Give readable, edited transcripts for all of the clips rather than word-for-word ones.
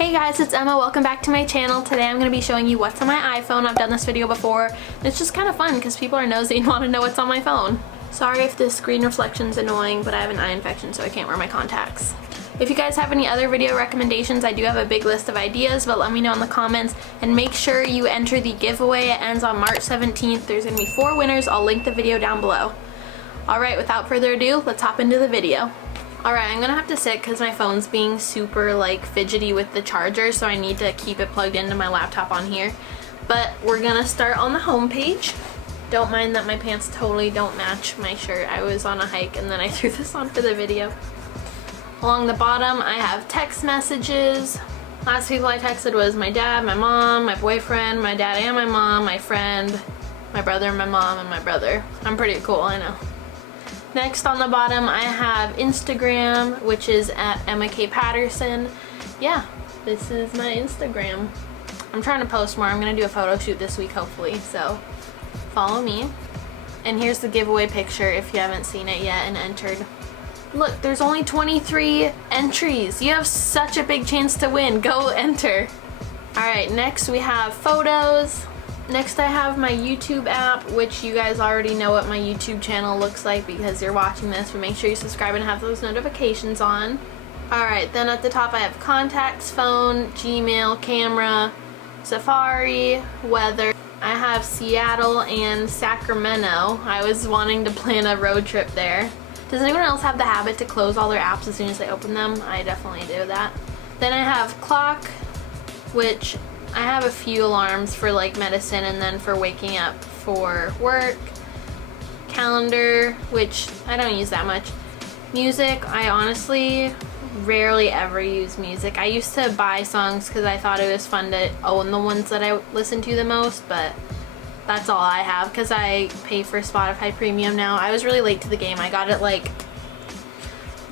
Hey guys, it's Emma. Welcome back to my channel. Today I'm going to be showing you what's on my iPhone. I've done this video before. And it's just kind of fun because people are nosy and want to know what's on my phone. Sorry if this screen reflection's annoying, but I have an eye infection so I can't wear my contacts. If you guys have any other video recommendations, I do have a big list of ideas, but let me know in the comments. And make sure you enter the giveaway. It ends on March 17th. There's going to be 4 winners. I'll link the video down below. Alright, without further ado, let's hop into the video. Alright, I'm gonna have to sit because my phone's being super fidgety with the charger, so I need to keep it plugged into my laptop on here. But we're gonna start on the home page. Don't mind that my pants totally don't match my shirt. I was on a hike and then I threw this on for the video. Along the bottom I have text messages. Last people I texted was my dad, my mom, my boyfriend, my dad and my mom, my friend, my brother, my mom, and my brother. I'm pretty cool, I know. Next on the bottom I have Instagram, which is at Emma K. Patterson. Yeah, this is my Instagram. I'm trying to post more. I'm gonna do a photo shoot this week hopefully, so follow me. And here's the giveaway picture if you haven't seen it yet and entered. Look, there's only 23 entries. You have such a big chance to win. Go enter. Alright, next we have photos. Next I have my YouTube app, which you guys already know what my YouTube channel looks like because you're watching this, but make sure you subscribe and have those notifications on. Alright, then at the top I have contacts, phone, Gmail, camera, Safari, weather. I have Seattle and Sacramento. I was wanting to plan a road trip there. Does anyone else have the habit to close all their apps as soon as they open them? I definitely do that. Then I have clock, which I have a few alarms for medicine and then for waking up for work. Calendar, which I don't use that much. Music, I honestly rarely ever use music. I used to buy songs because I thought it was fun to own the ones that I listen to the most, but that's all I have because I pay for Spotify Premium now. I was really late to the game. I got it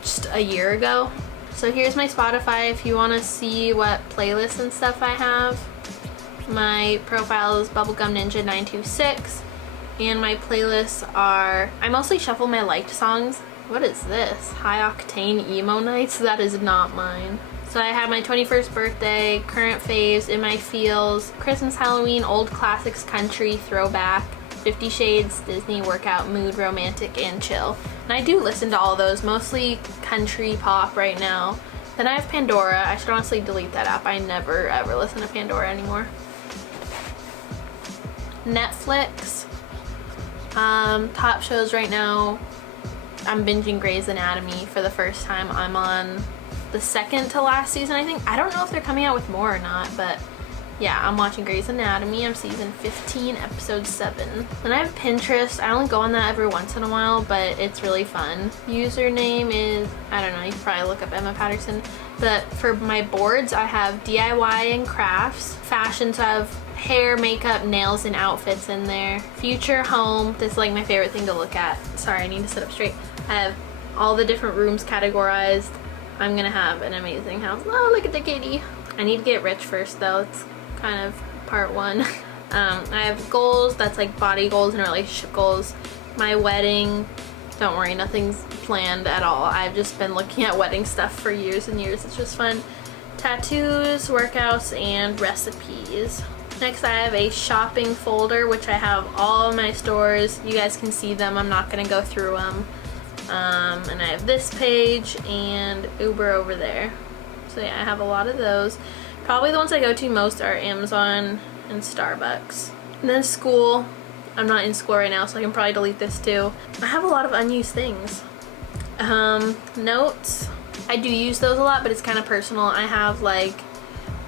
just a year ago. So here's my Spotify if you want to see what playlists and stuff I have. My profile is Bubblegum Ninja 926 and my playlists are, I mostly shuffle my liked songs. What is this? High Octane Emo Nights? That is not mine. So I have my 21st birthday, current faves, In My Feels, Christmas, Halloween, old classics, country, throwback, 50 Shades, Disney, workout, mood, romantic, and chill. And I do listen to all those, mostly country pop right now. Then I have Pandora. I should honestly delete that app. I never ever listen to Pandora anymore. Netflix. Top shows right now. I'm binging Grey's Anatomy for the first time. I'm on the second to last season, I think. I don't know if they're coming out with more or not, but yeah, I'm watching Grey's Anatomy. I'm season 15, episode 7. Then I have Pinterest. I only go on that every once in a while, but it's really fun. Username is, I don't know, you can probably look up Emma Patterson. But for my boards, I have DIY and crafts. Fashion, so I have hair, makeup, nails, and outfits in there. Future home. This is my favorite thing to look at. Sorry, I need to sit up straight. I have all the different rooms categorized. I'm gonna have an amazing house. Oh, look at the kitty. I need to get rich first though. It's kind of part 1. I have goals, that's body goals and relationship goals. My wedding, don't worry, nothing's planned at all. I've just been looking at wedding stuff for years and years. It's just fun. Tattoos, workouts, and recipes. Next I have a shopping folder, which I have all of my stores. You guys can see them. I'm not gonna go through them. And I have this page and Uber over there. So yeah, I have a lot of those. Probably the ones I go to most are Amazon and Starbucks. And then school. I'm not in school right now, so I can probably delete this too. I have a lot of unused things. Notes. I do use those a lot, but it's kind of personal. I have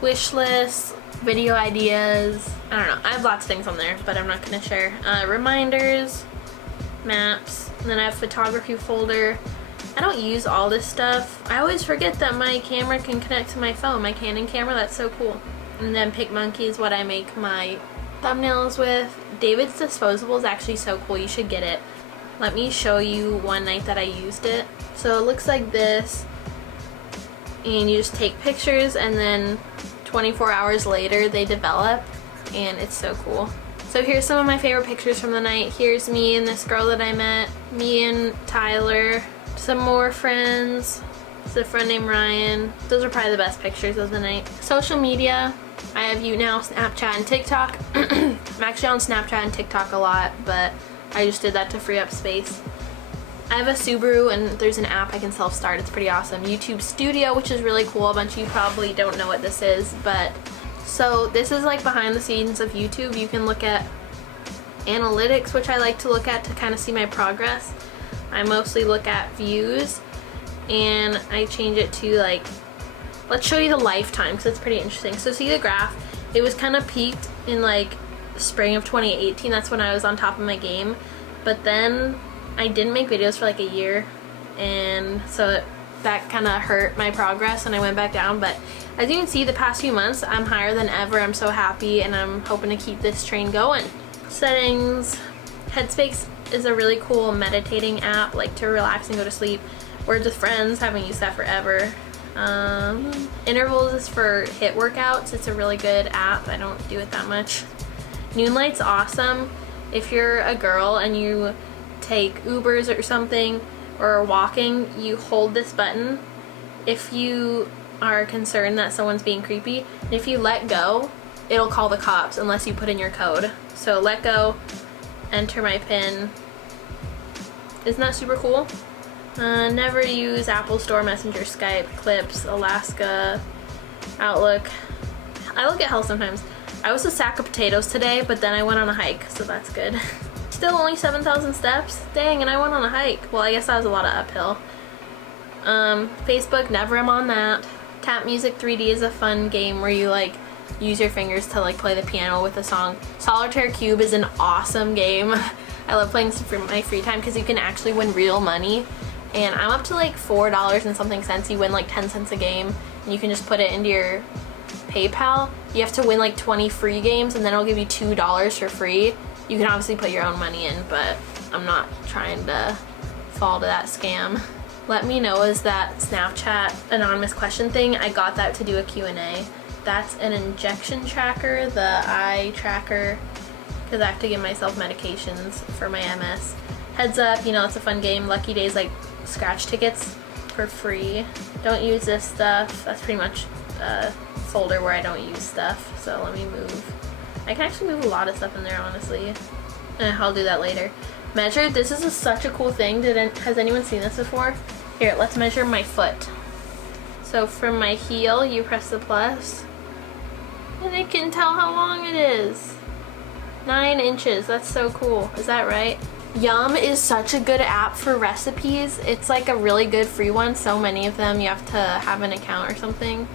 wish lists, video ideas. I don't know. I have lots of things on there, but I'm not going to share. Reminders, maps. And then I have photography folder. I don't use all this stuff. I always forget that my camera can connect to my phone, my Canon camera. That's so cool. And then PicMonkey is what I make my thumbnails with. David's disposable is actually so cool. You should get it. Let me show you one night that I used it. So it looks like this. And you just take pictures and then 24 hours later they develop. And it's so cool. So here's some of my favorite pictures from the night. Here's me and this girl that I met. Me and Tyler. Some more friends. It's a friend named Ryan. Those are probably the best pictures of the night. Social media, I have YouNow, Snapchat, and TikTok. I'm actually on Snapchat and TikTok a lot, but I just did that to free up space. I have a Subaru and there's an app I can self-start. It's pretty awesome. YouTube Studio, which is really cool. A bunch of you probably don't know what this is, but so this is like behind the scenes of YouTube. You can look at analytics, which I like to look at to kind of see my progress. I mostly look at views and I change it to like, let's show you the lifetime because it's pretty interesting. So see the graph, it was kind of peaked in like spring of 2018. That's when I was on top of my game, but then I didn't make videos for like a year, and so that kind of hurt my progress and I went back down. But as you can see, the past few months I'm higher than ever. I'm so happy and I'm hoping to keep this train going. Settings, Headspace is a really cool meditating app, like to relax and go to sleep. Words with Friends, haven't used that forever. Intervals is for HIIT workouts. It's a really good app. I don't do it that much. Noonlight's awesome. If you're a girl and you take Ubers or something or walking, you hold this button. If you are concerned that someone's being creepy, if you let go, it'll call the cops unless you put in your code. So let go, enter my PIN. Isn't that super cool? Never use Apple Store, Messenger, Skype, Clips, Alaska, Outlook. I look at health sometimes. I was a sack of potatoes today, but then I went on a hike, so that's good. Still only 7,000 steps? Dang, and I went on a hike. Well, I guess that was a lot of uphill. Facebook, never am on that. Tap Music 3D is a fun game where you like use your fingers to like play the piano with a song. Solitaire Cube is an awesome game. I love playing this for my free time because you can actually win real money. And I'm up to like $4 and something cents. You win like 10 cents a game and you can just put it into your PayPal. You have to win like 20 free games and then it'll give you $2 for free. You can obviously put your own money in, but I'm not trying to fall to that scam. Let Me Know is that Snapchat anonymous question thing. I got that to do a Q&A. That's an injection tracker, the eye tracker, because I have to give myself medications for my MS. Heads Up, you know, it's a fun game. Lucky Days, like scratch tickets for free. Don't use this stuff. That's pretty much a folder where I don't use stuff. So let me move. I can actually move a lot of stuff in there, honestly. I'll do that later. Measure, this is such a cool thing. Has anyone seen this before? Here, let's measure my foot. So from my heel, you press the plus, and it can tell how long it is. 9 inches, that's so cool. Is that right? Yum is such a good app for recipes. It's like a really good free one. So many of them, you have to have an account or something.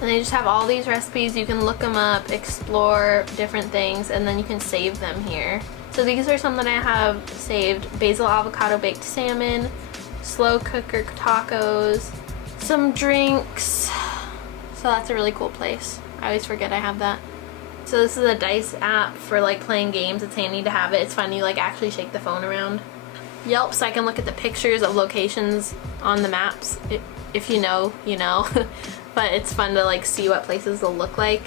And they just have all these recipes. You can look them up, explore different things, and then you can save them here. So these are some that I have saved. Basil avocado baked salmon, slow cooker tacos, some drinks. So that's a really cool place. I always forget I have that. So this is a dice app for like playing games. It's handy to have it. It's fun. You like actually shake the phone around. Yelp, so I can look at the pictures of locations on the maps. If you know, you know. But it's fun to like see what places will look like,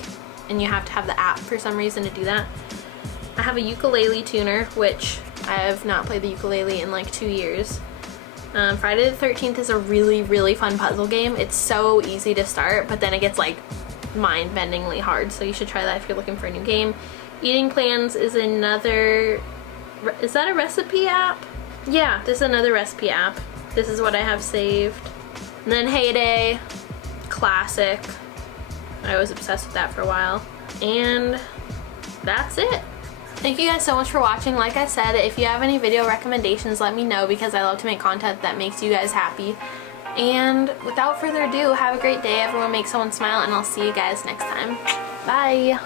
and you have to have the app for some reason to do that. I have a ukulele tuner, which I have not played the ukulele in like 2 years. Friday the 13th is a really, really fun puzzle game. It's so easy to start, but then it gets like mind-bendingly hard, so you should try that if you're looking for a new game. Eating Plans is another, is that a recipe app? Yeah, this is another recipe app. This is what I have saved. And then Heyday, classic. I was obsessed with that for a while. And that's it. Thank you guys so much for watching. Like I said, if you have any video recommendations, let me know because I love to make content that makes you guys happy. And without further ado, have a great day. Everyone make someone smile, and I'll see you guys next time. Bye!